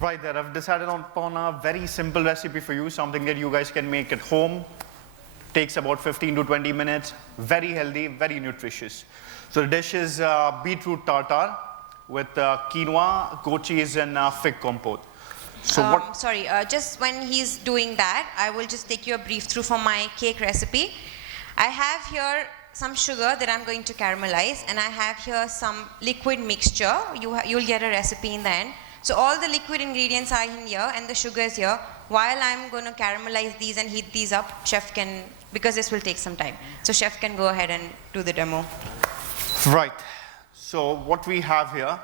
Right there, I've decided upon a very simple recipe for you, something that you guys can make at home. Takes about 15 to 20 minutes, very healthy, very nutritious. So the dish is beetroot tartare with quinoa, goat cheese and fig compote. So just when he's doing that, I will just take you a brief through for my cake recipe. I have here some sugar that I'm going to caramelize, and I have here some liquid mixture. You'll get a recipe in the end. So all the liquid ingredients are in here and the sugar is here. While I'm going to caramelize these and heat these up, chef can, because this will take some time. So chef can go ahead and do the demo. Right, so what we have here,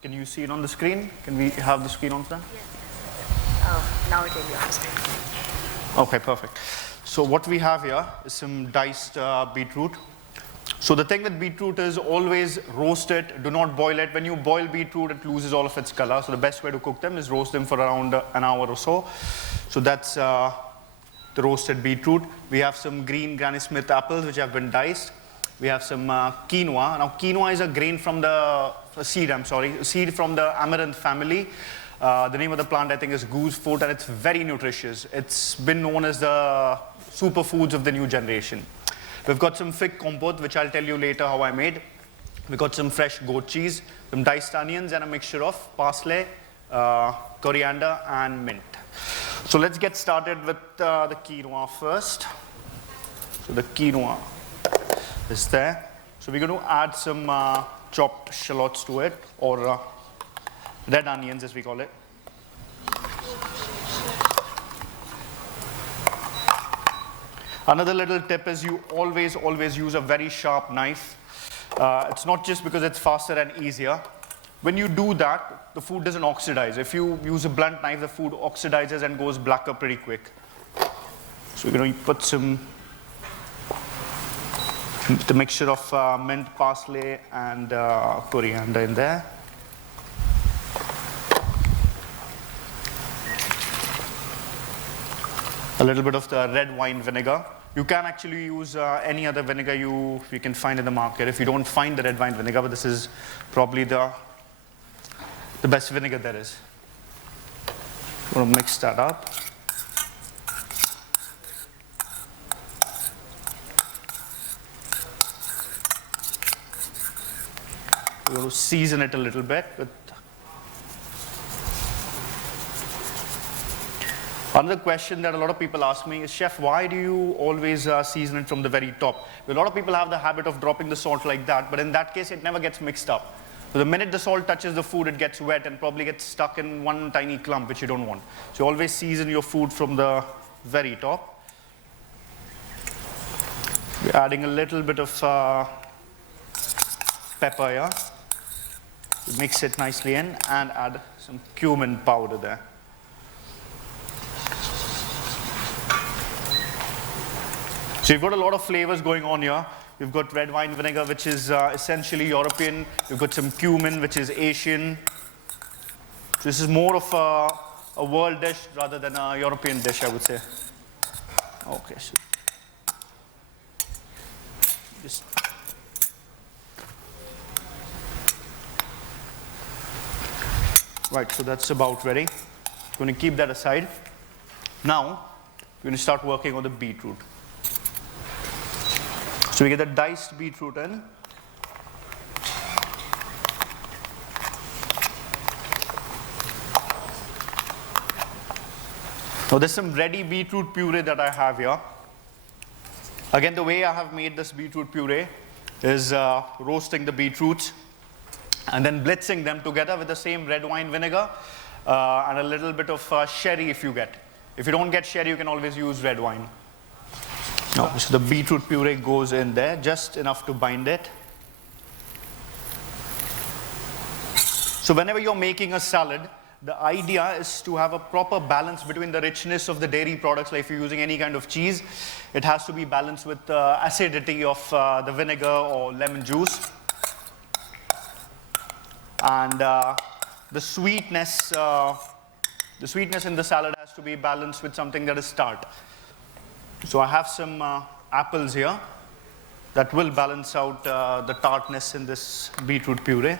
can you see it on the screen? Can we have the screen on screen? Yes. Now it will be on screen. Okay, perfect. So what we have here is some diced beetroot. So the thing with beetroot is always roast it, do not boil it. When you boil beetroot, it loses all of its color. So the best way to cook them is roast them for around an hour or so. So that's the roasted beetroot. We have some green Granny Smith apples which have been diced. We have some quinoa. Now quinoa is a grain from the seed from the amaranth family. The name of the plant I think is goosefoot, and it's very nutritious. It's been known as the superfoods of the new generation. We've got some fig compote, which I'll tell you later how I made. We've got some fresh goat cheese, some diced onions, and a mixture of parsley, coriander, and mint. So let's get started with the quinoa first. So the quinoa is there. So we're going to add some chopped shallots to it, or red onions as we call it. Another little tip is you always use a very sharp knife. It's not just because it's faster and easier. When you do that, the food doesn't oxidize. If you use a blunt knife, the food oxidizes and goes blacker pretty quick. So we're going to put the mixture of mint, parsley, and coriander in there. A little bit of the red wine vinegar. You can actually use any other vinegar you can find in the market if you don't find the red wine vinegar, but this is probably the best vinegar there is. We're going to mix that up. We're going to season it a little bit with. Another question that a lot of people ask me is, Chef, why do you always season it from the very top? A lot of people have the habit of dropping the salt like that, but in that case, it never gets mixed up. So the minute the salt touches the food, it gets wet and probably gets stuck in one tiny clump, which you don't want. So you always season your food from the very top. We're adding a little bit of pepper here. Mix it nicely in and add some cumin powder there. So you've got a lot of flavors going on here. You've got red wine vinegar, which is essentially European. You've got some cumin, which is Asian. So this is more of a world dish rather than a European dish, I would say. Okay, so just right, so that's about ready. I'm going to keep that aside. Now, we're going to start working on the beetroot. So we get the diced beetroot in. Now there's some ready beetroot puree that I have here. Again, the way I have made this beetroot puree is roasting the beetroots and then blitzing them together with the same red wine vinegar and a little bit of sherry if you get. If you don't get sherry, you can always use red wine. No, so the beetroot puree goes in there, just enough to bind it. So whenever you're making a salad, the idea is to have a proper balance between the richness of the dairy products. Like if you're using any kind of cheese, it has to be balanced with the acidity of the vinegar or lemon juice. And the sweetness in the salad has to be balanced with something that is tart. So I have some apples here that will balance out the tartness in this beetroot puree.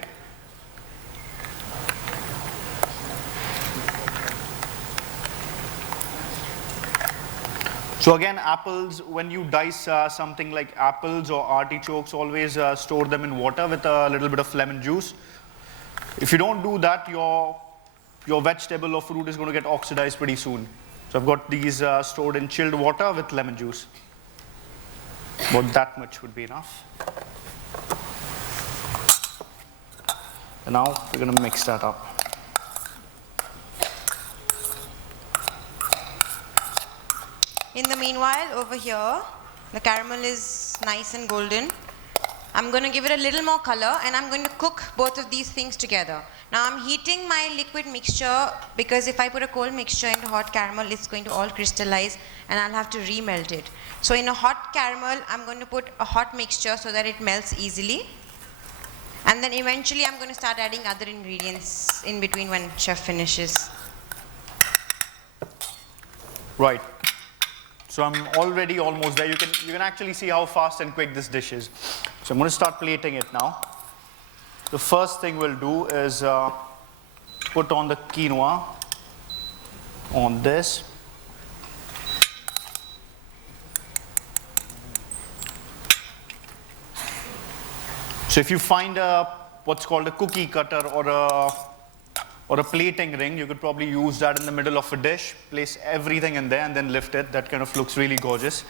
So again, apples, when you dice something like apples or artichokes, always store them in water with a little bit of lemon juice. If you don't do that, your vegetable or fruit is going to get oxidized pretty soon. So I've got these stored in chilled water with lemon juice. About that much would be enough. And now we're going to mix that up. In the meanwhile, over here, the caramel is nice and golden. I'm going to give it a little more color, and I'm going to cook both of these things together. Now I'm heating my liquid mixture, because if I put a cold mixture into hot caramel, it's going to all crystallize and I'll have to remelt it. So in a hot caramel, I'm going to put a hot mixture so that it melts easily. And then eventually I'm going to start adding other ingredients in between when chef finishes. Right. So I'm already almost there. You can actually see how fast and quick this dish is. So I'm going to start plating it now. The first thing we'll do is put on the quinoa on this. So if you find what's called a cookie cutter or a plating ring, you could probably use that in the middle of a dish, place everything in there and then lift it. That kind of looks really gorgeous.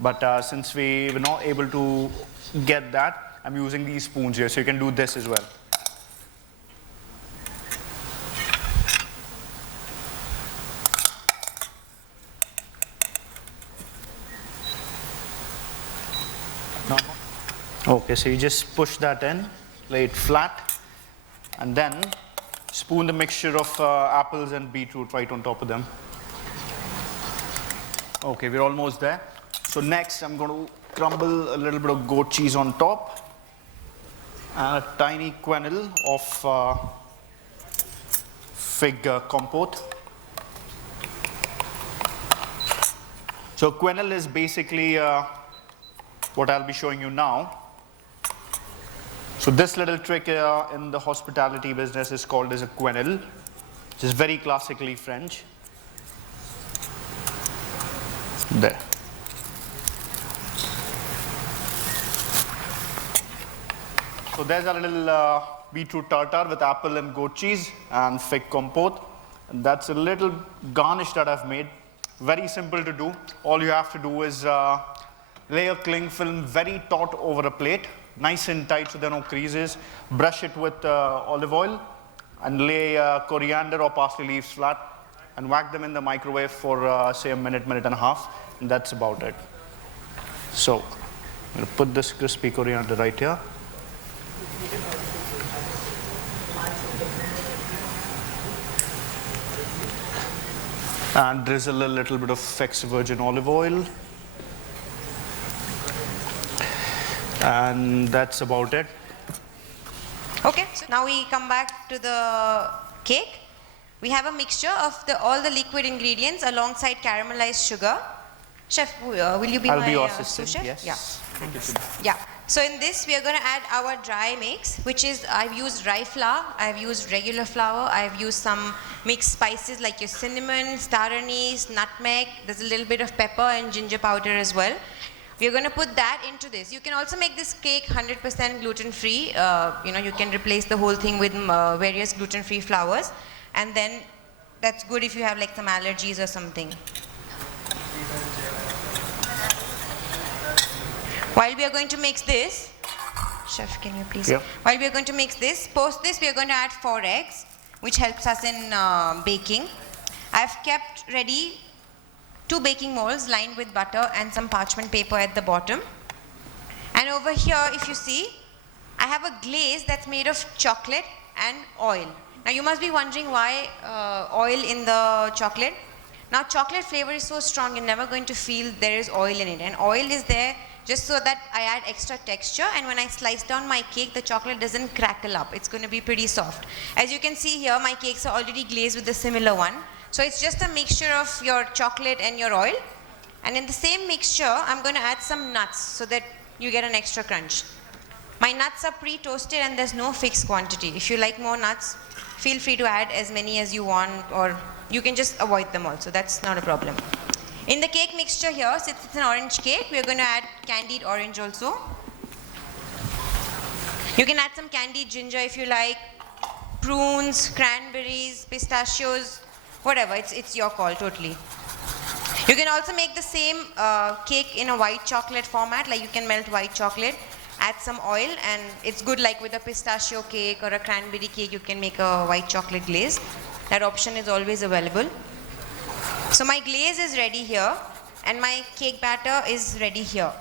But since we were not able to get that, I'm using these spoons here, so you can do this as well. Okay, so you just push that in, lay it flat, and then spoon the mixture of apples and beetroot right on top of them. Okay, we're almost there. So next, I'm going to crumble a little bit of goat cheese on top and a tiny quenelle of fig compote. So quenelle is basically what I'll be showing you now. So this little trick in the hospitality business is called as a quenelle, which is very classically French. There. So there's a little beetroot tartare with apple and goat cheese and fig compote. And that's a little garnish that I've made. Very simple to do. All you have to do is lay a cling film very taut over a plate, nice and tight so there are no creases. Brush it with olive oil and lay coriander or parsley leaves flat and whack them in the microwave for say a minute, minute and a half. And that's about it. So I'm going to put this crispy coriander right here. And drizzle a little bit of extra virgin olive oil. And that's about it. Okay, so now we come back to the cake. We have a mixture of all the liquid ingredients alongside caramelized sugar. Chef, will you be I'll my be your assistant, sous chef? yes. Yeah. Thank you. Yeah. So in this, we are going to add our dry mix, which is, I've used rye flour, I've used regular flour, I've used some mixed spices like your cinnamon, star anise, nutmeg. There's a little bit of pepper and ginger powder as well. We are going to put that into this. You can also make this cake 100% gluten-free. You can replace the whole thing with various gluten-free flours, and then that's good if you have like some allergies or something. While we are going to mix this, chef, can you please? Yep. While we are going to mix this, post this, we are going to add 4 eggs, which helps us in baking. I've kept ready 2 baking molds lined with butter and some parchment paper at the bottom. And over here, if you see, I have a glaze that's made of chocolate and oil. Now you must be wondering why oil in the chocolate. Now chocolate flavor is so strong, you're never going to feel there is oil in it. And oil is there just so that I add extra texture, and when I slice down my cake, the chocolate doesn't crackle up. It's going to be pretty soft. As you can see here, my cakes are already glazed with a similar one. So it's just a mixture of your chocolate and your oil. And in the same mixture, I'm going to add some nuts so that you get an extra crunch. My nuts are pre-toasted and there's no fixed quantity. If you like more nuts, feel free to add as many as you want, or you can just avoid them also. That's not a problem. In the cake mixture here, since it's an orange cake, we're going to add candied orange also. You can add some candied ginger if you like, prunes, cranberries, pistachios, whatever, it's your call totally. You can also make the same cake in a white chocolate format, like you can melt white chocolate, add some oil, and it's good like with a pistachio cake or a cranberry cake, you can make a white chocolate glaze. That option is always available. So my glaze is ready here, and my cake batter is ready here.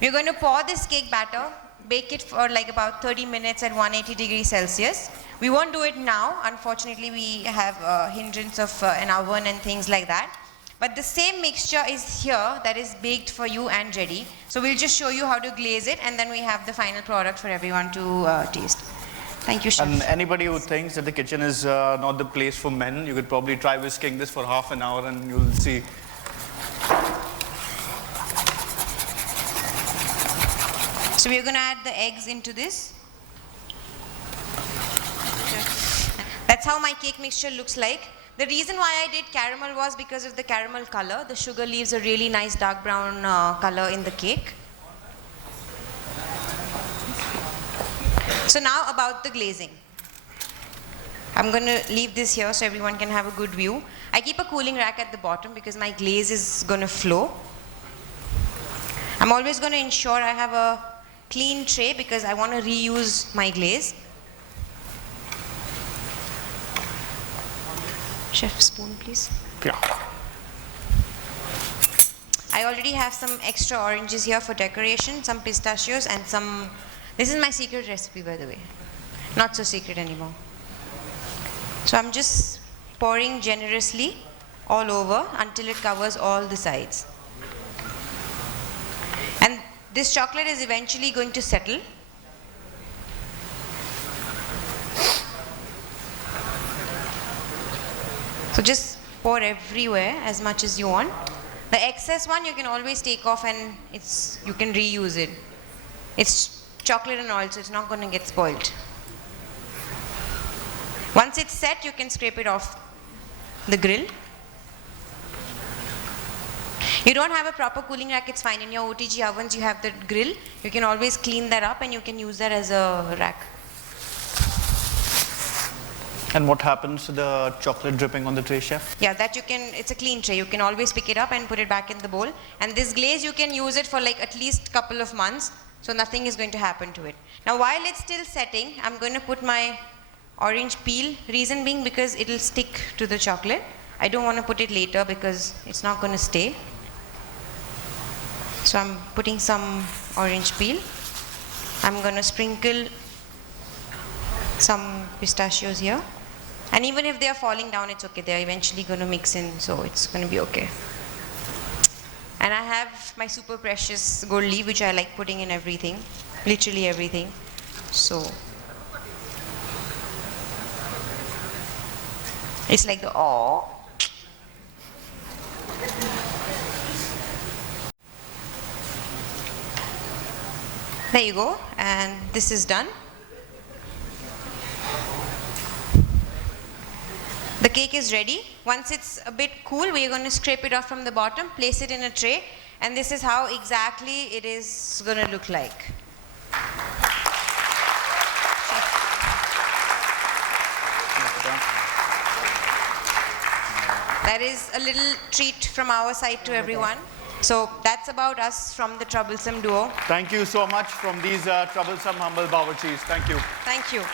We're going to pour this cake batter, bake it for like about 30 minutes at 180 degrees Celsius. We won't do it now. Unfortunately, we have a hindrance of an oven and things like that. But the same mixture is here that is baked for you and ready. So we'll just show you how to glaze it, and then we have the final product for everyone to taste. Thank you, Chef. And anybody who thinks that the kitchen is not the place for men, you could probably try whisking this for half an hour and you'll see. So we're going to add the eggs into this. That's how my cake mixture looks like. The reason why I did caramel was because of the caramel color. The sugar leaves a really nice dark brown color in the cake. So now about the glazing. I'm going to leave this here so everyone can have a good view. I keep a cooling rack at the bottom because my glaze is going to flow. I'm always going to ensure I have a clean tray because I want to reuse my glaze. Chef, spoon please. Yeah. I already have some extra oranges here for decoration, some pistachios and some, this is my secret recipe by the way. Not so secret anymore. So I'm just pouring generously all over until it covers all the sides. And this chocolate is eventually going to settle. So just pour everywhere as much as you want. The excess one you can always take off and you can reuse it. It's chocolate and oil, so it's not going to get spoiled. Once it's set, you can scrape it off the grill. You don't have a proper cooling rack, it's fine. In your OTG ovens, you have the grill. You can always clean that up and you can use that as a rack. And what happens to the chocolate dripping on the tray, Chef? Yeah, that you can, it's a clean tray. You can always pick it up and put it back in the bowl. And this glaze, you can use it for like at least a couple of months. So nothing is going to happen to it. Now while it's still setting, I'm going to put my orange peel. Reason being because it'll stick to the chocolate. I don't want to put it later because it's not going to stay. So I'm putting some orange peel. I'm going to sprinkle some pistachios here. And even if they are falling down, it's okay. They're eventually going to mix in, so it's going to be okay. And I have my super precious gold leaf, which I like putting in everything, literally everything. So it's like the oh. There you go, and this is done. The cake is ready. Once it's a bit cool, we're going to scrape it off from the bottom, place it in a tray, and this is how exactly it is going to look like. That is a little treat from our side to everyone. So that's about us from the Troublesome Duo. Thank you so much from these troublesome humble bawarchis. Thank you. Thank you.